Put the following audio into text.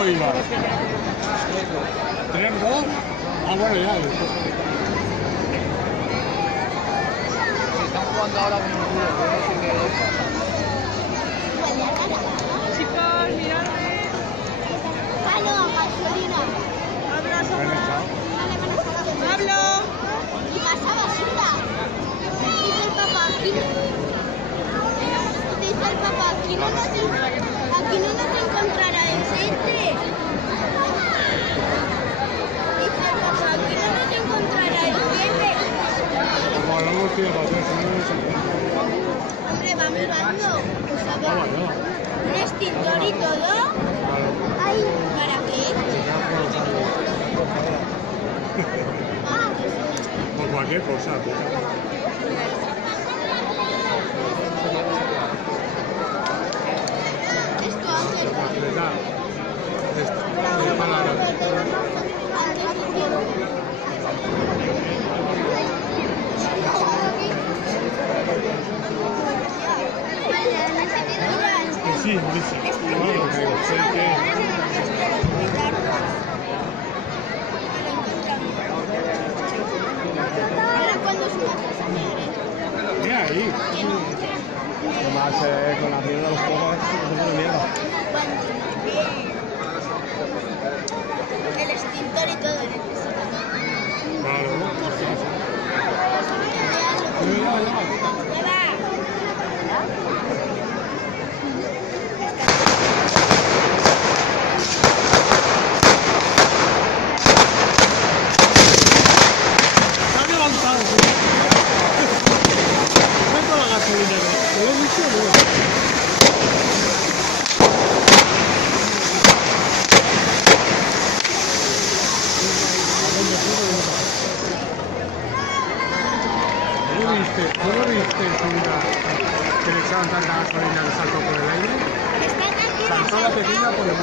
¿Cómo iba? 3-2. Ah, bueno, ya. Están jugando ahora con un culo, no sé qué pasa. Chicos, miradme. Pablo, gasolina. Abrazo. Pablo. Y pasa basura. Dice el papá, aquí no. Dice el papá, aquí no nos encontrará el centro. Dice el papá, aquí no nos encontrará el centro. Como hablamos, tío, para atrás, no me Hombre, va mirando. Pues a ver, Ah, bueno. un extintor y todo. Ay, ¿para qué? Por cualquier cosa, tío. Esto hace. Apretar. Disparar. Sí, dice. Bueno, que sé que... ¿Qué ahí? Además, con la mierda de los juegos, no se mierda. El extintor y todo necesita. Claro. Está levantado. ¿Cuánto la gasolina? ¿Lo he visto o no? ¿No lo viste, Sandra, que le echaban tanta gasolina que saltó por el aire? Saltó la pequeña por el